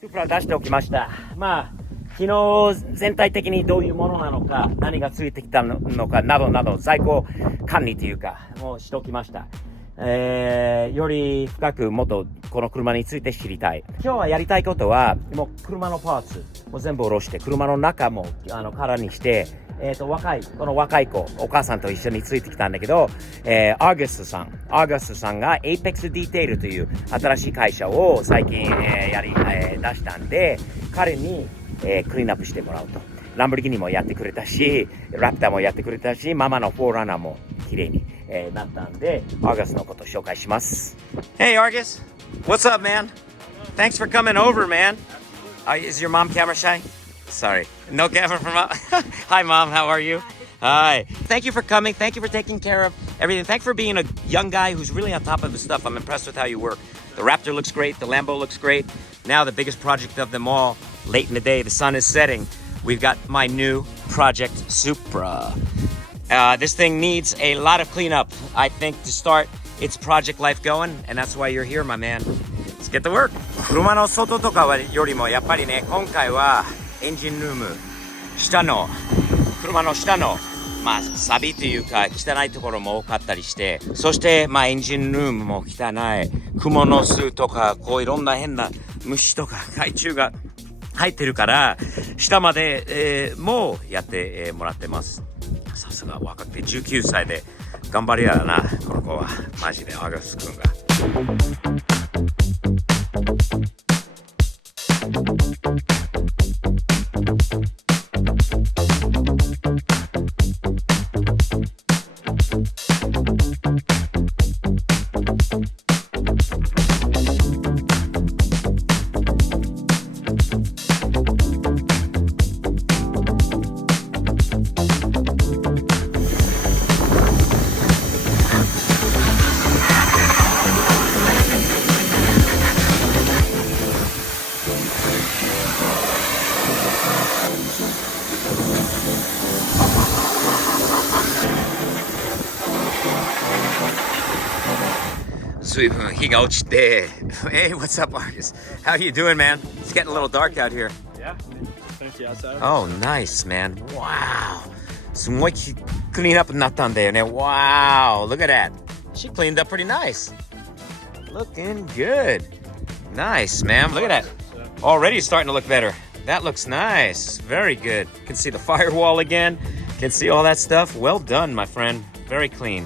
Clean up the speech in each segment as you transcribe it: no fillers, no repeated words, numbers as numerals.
スープラ出しておきました。昨日全体的にどういうものなのか、何がついてきたのかなどなど、在庫管理というか、もうしておきました。より深くもっとこの車について知りたい。今日はやりたいことは、もう車のパーツも全部下ろして、車の中も空にして、この若い子、お母さんと一緒についてきたんだけど、アーガストさんが Apex Detail という新しい会社を最近、出したんで、彼に、クリーンアップしてもらうと。ランボルギーニもやってくれたし、ラプターもやってくれたし、ママのフォーランナーも綺麗に、なったんで、アーガスのことを紹介します。Hey Argus, what's up, man? Thanks for coming over, man. Is your mom camera shy? Sorry, no camera from mom. Hi, mom. How are you? Hi. Thank you for coming. Thank you for taking care of everything. Thank you for being a young guy who's really on top of the stuff. I'm impressed with how you work. The Raptor looks great. The Lambo looks great. Now the biggest project of them all. Late in the day, the sun is setting. We've got my new Project Supra. This thing needs a lot of cleanup, I think, to start its project life going, and that's why you're here, my man. Let's get to work. 車の外とかよりもやっぱりね、今回はエンジンルーム、車の下の、錆びというか汚いところも多かったりして、そして、エンジンルームも汚い、クモの巣とか、いろんな変な虫とか害虫が入ってるから、下まで、もうやって、もらってます。さすが若くて19歳で頑張りやだな、この子は。マジでアガス君が。随分日が落ちて Hey, what's up, Argus? How you doing, man? It's getting a little dark out here. Yeah, just finished the outside. Oh, nice, man. Wow. すごいクリーンアップになったんだよね. Wow, look at that. She cleaned up pretty nice. Looking good. Nice, man. Look at that. Already starting to look better. That looks nice. Very good. Can see the firewall again. Can see all that stuff. Well done, my friend. Very clean.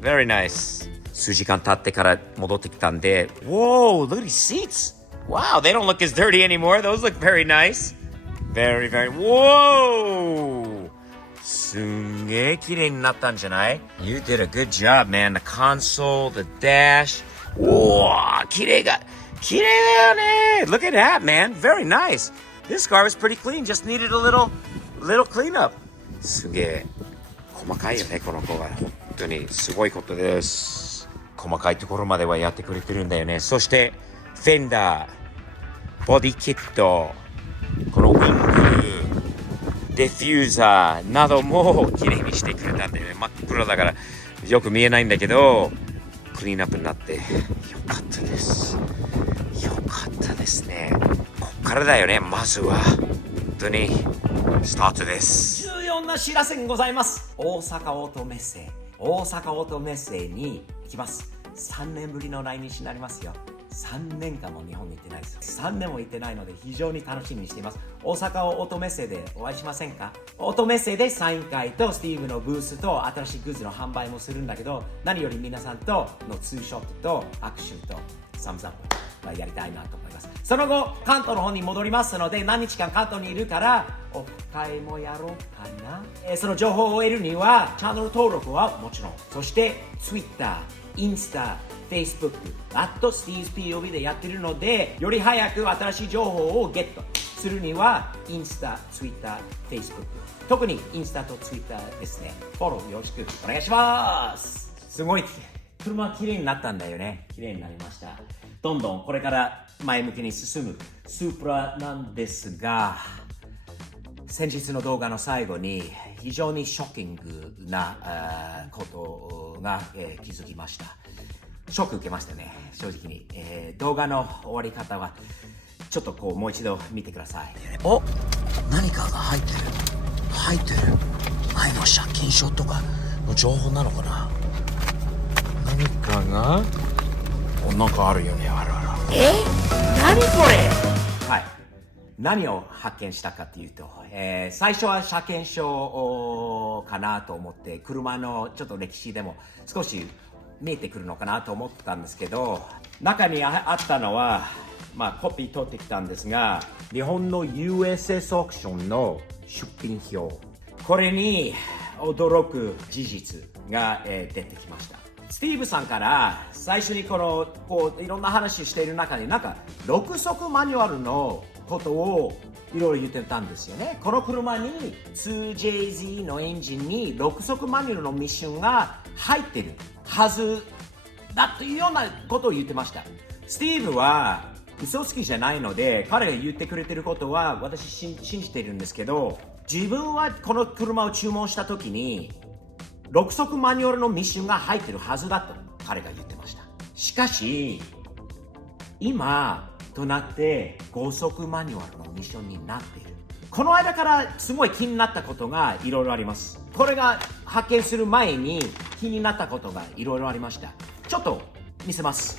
Very nice. 数時間経ってから戻ってきたんで Whoa, look at these seats. Wow, they don't look as dirty anymore. Those look very nice. Very, very. Whoa! すんげえ綺麗になったんじゃない? You did a good job, man. The console, the dash. Whoa! 綺麗だよね. Look at that, man. Very nice. This car was pretty clean. Just needed a little cleanup. すげえ細かいよね、この子は。本当にすごいことです。細かいところまではやってくれてるんだよね。そしてフェンダー、ボディキット、このウィング、ディフューザーなどもきれいにしてくれたんだよね。真っ黒だからよく見えないんだけど、クリーンアップになってよかったです。よかったですね。こっからだよね、まずは。本当にスタートです。重要な知らせがございます。大阪オートメッセに行きます。3年ぶりの来日になりますよ。3年間も日本に行ってないです。3年も行ってないので非常に楽しみにしています。大阪オートメッセでお会いしませんか？オートメッセでサイン会とスティーブのブースと新しいグッズの販売もするんだけど、何より皆さんとのツーショットと握手とサムズアップやりたいなと思います。その後関東の方に戻りますので、何日間関東にいるからオフ会もやろうかな。その情報を得るにはチャンネル登録はもちろん、そして Twitter、インスタ、Facebook、@Steve'sPOV でやってるので、より早く新しい情報をゲットするにはインスタ、Twitter、Facebook、特にインスタと Twitter ですね。フォローよろしくお願いします。すごい車綺麗になったんだよね。綺麗になりました。どんどんこれから前向きに進むスープラなんですが、先日の動画の最後に非常にショッキングなことが、気づきました。ショック受けましたね、正直に。動画の終わり方はちょっとこうもう一度見てください。お、何かが入ってる。前の借金書とかの情報なのかな。何かがなんかあるよね。ある。何これ。はい。何を発見したかっていうと、最初は車検証かなと思って、車のちょっと歴史でも少し見えてくるのかなと思ってたんですけど、中にあったのは、コピー取ってきたんですが、日本の USS オークションの出品表、これに驚く事実が、出てきました。スティーブさんから最初にこういろんな話している中で、なんか6速マニュアルのことをいろいろ言ってたんですよね。この車に 2JZ のエンジンに6速マニュアルのミッションが入ってるはずだというようなことを言ってました。スティーブは嘘つきじゃないので、彼が言ってくれてることは私信じているんですけど、自分はこの車を注文した時に6速マニュアルのミッションが入ってるはずだと彼が言ってました。しかし今となって5速マニュアルのミッションになっている。この間からすごい気になったことがいろいろあります。これが発見する前に気になったことがいろいろありました。ちょっと見せます。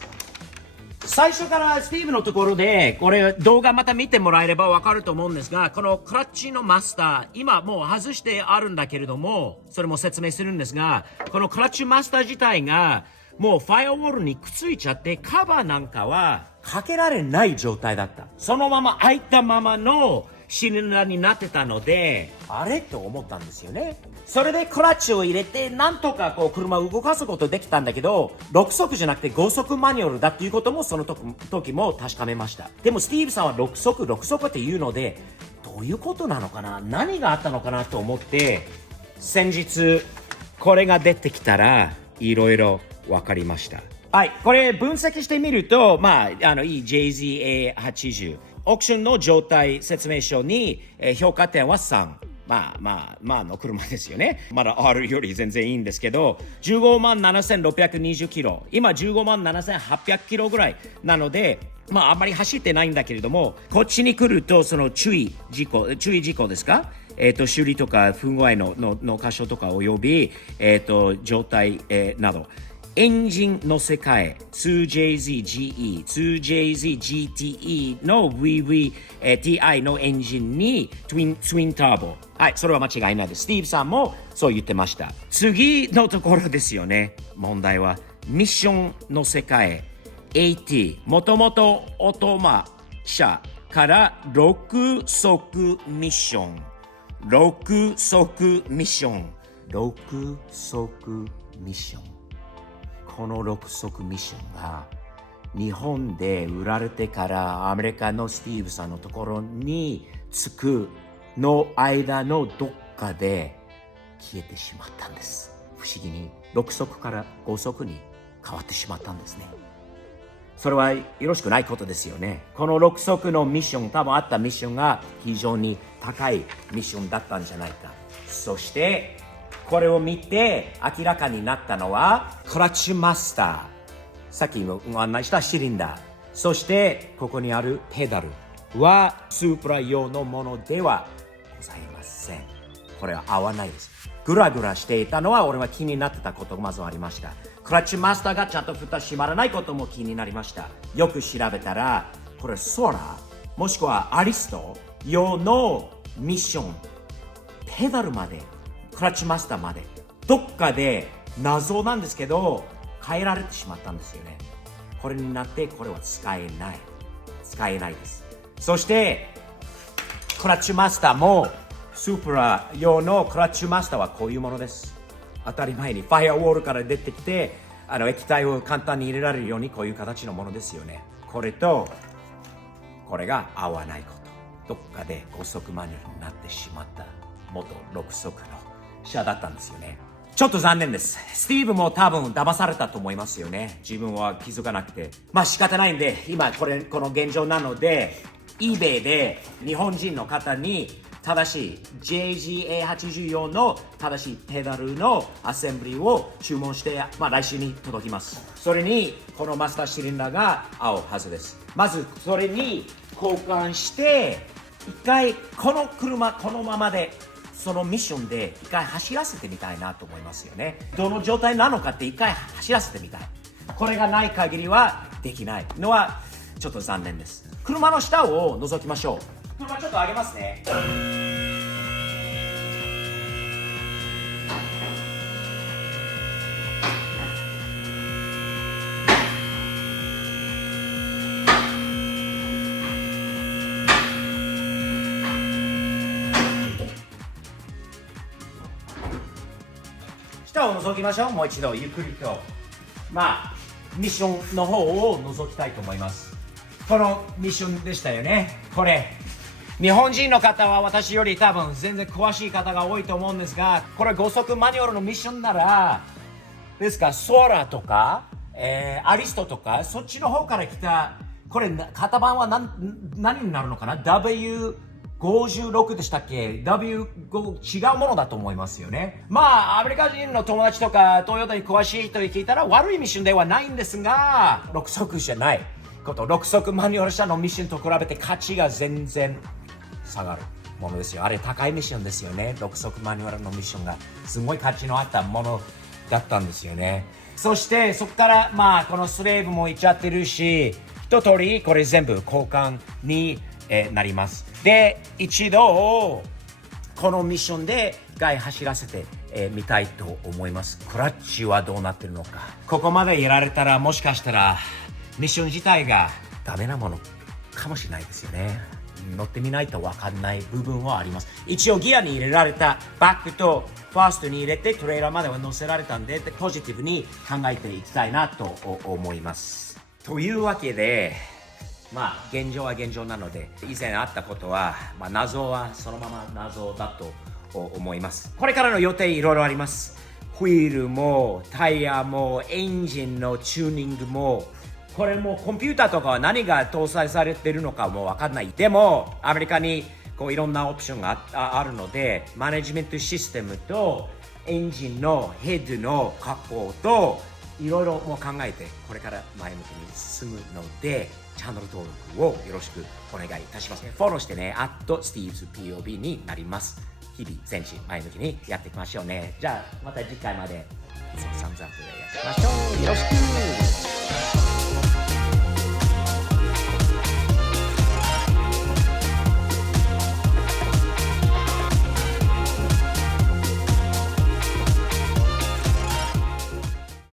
最初からスティーブのところで、これ動画また見てもらえればわかると思うんですが、このクラッチのマスター、今もう外してあるんだけれども、それも説明するんですが、このクラッチマスター自体がもうファイアウォールにくっついちゃって、カバーなんかはかけられない状態だった。そのまま開いたままのシリンダーになってたので、あれと思ったんですよね。それでクラッチを入れて、なんとかこう車を動かすことできたんだけど、6速じゃなくて5速マニュアルだっていうこともその時も確かめました。でもスティーブさんは6速って言うので、どういうことなのかな、何があったのかなと思って、先日これが出てきたらいろいろ分かりました。はい、これ分析してみると、いい JZA80 オークションの状態説明書に、評価点は3。の車ですよね。まだ R より全然いいんですけど、15万7620キロ。今15万7800キロぐらいなので、あんまり走ってないんだけれども、こっちに来ると、その注意事項ですか？修理とか不具合の箇所とかおよび、状態、など。エンジンの世界 2JZGE、2JZGTE の VVTI のエンジンにツインターボ。はい、それは間違いないです。スティーブさんもそう言ってました。次のところですよね。問題はミッションの世界 AT。もともとオートマ車から6速ミッション。6速ミッション。6速ミッション。この6速ミッションが日本で売られてからアメリカのスティーブさんのところに着くの間のどっかで消えてしまったんです。不思議に6速から5速に変わってしまったんですね。それはよろしくないことですよね。この6速のミッション、多分あったミッションが非常に高いミッションだったんじゃないか。そしてこれを見て明らかになったのはクラッチマスター、さっきもご案内したシリンダー、そしてここにあるペダルはスープラ用のものではございません。これは合わないです。グラグラしていたのは俺は気になってたことがまずありました。クラッチマスターがちゃんと蓋閉まらないことも気になりました。よく調べたらこれソラもしくはアリスト用のミッション、ペダルまでクラッチマスターまでどっかで謎なんですけど変えられてしまったんですよね。これになってこれは使えないです。そしてクラッチマスターもスープラ用のクラッチマスターはこういうものです。当たり前にファイアウォールから出てきて液体を簡単に入れられるようにこういう形のものですよね。これとこれが合わないこと、どっかで5速マニュアルになってしまった元6速の車だったんですよね。ちょっと残念です。スティーブも多分騙されたと思いますよね。自分は気づかなくて。仕方ないんで、今この現状なので、eBay で日本人の方に正しい JZA80 用の正しいペダルのアセンブリを注文して、来週に届きます。それにこのマスターシリンダーが合うはずです。まずそれに交換して一回この車このままでそのミッションで一回走らせてみたいなと思いますよね。どの状態なのかって一回走らせてみたい。これがない限りはできないのはちょっと残念です。車の下を覗きましょう。車ちょっと上げますね。下を覗きましょう。もう一度ゆっくりとミッションの方を覗きたいと思います。このミッションでしたよね。これ日本人の方は私より多分全然詳しい方が多いと思うんですが、これ5速マニュアルのミッションならですからソラとか、アリストとかそっちの方から来た、これ型番は何になるのかな。 W56 でしたっけ。 W5 違うものだと思いますよね。アメリカ人の友達とかトヨタに詳しい人に聞いたら悪いミッションではないんですが、6速じゃないこと6速マニュアル車のミッションと比べて価値が全然下がるものですよ。あれ高いミッションですよね。6速マニュアルのミッションがすごい価値のあったものだったんですよね。そしてそこからこのスレーブもいっちゃってるし、一通りこれ全部交換になります。で一度このミッションで走らせてみたいと思います。クラッチはどうなってるのか。ここまでやられたらもしかしたらミッション自体がダメなものかもしれないですよね。乗ってみないと分かんない部分はあります。一応ギアに入れられた、バックとファーストに入れてトレーラーまでは乗せられたんで、ポジティブに考えていきたいなと思います。というわけで現状は現状なので、以前あったことは、謎はそのまま謎だと思います。これからの予定いろいろあります。ホイールもタイヤもエンジンのチューニングも、これもコンピューターとかは何が搭載されているのかも分かんない。でもアメリカにいろんなオプションが あるので、マネジメントシステムとエンジンのヘッドの加工といろいろも考えてこれから前向きに進むので、チャンネル登録をよろしくお願いいたします。フォローしてね、@Steve'sPOB になります。日々前進前向きにやっていきましょうね。じゃあまた次回までサムズアップでやっていきましょう。よろしく。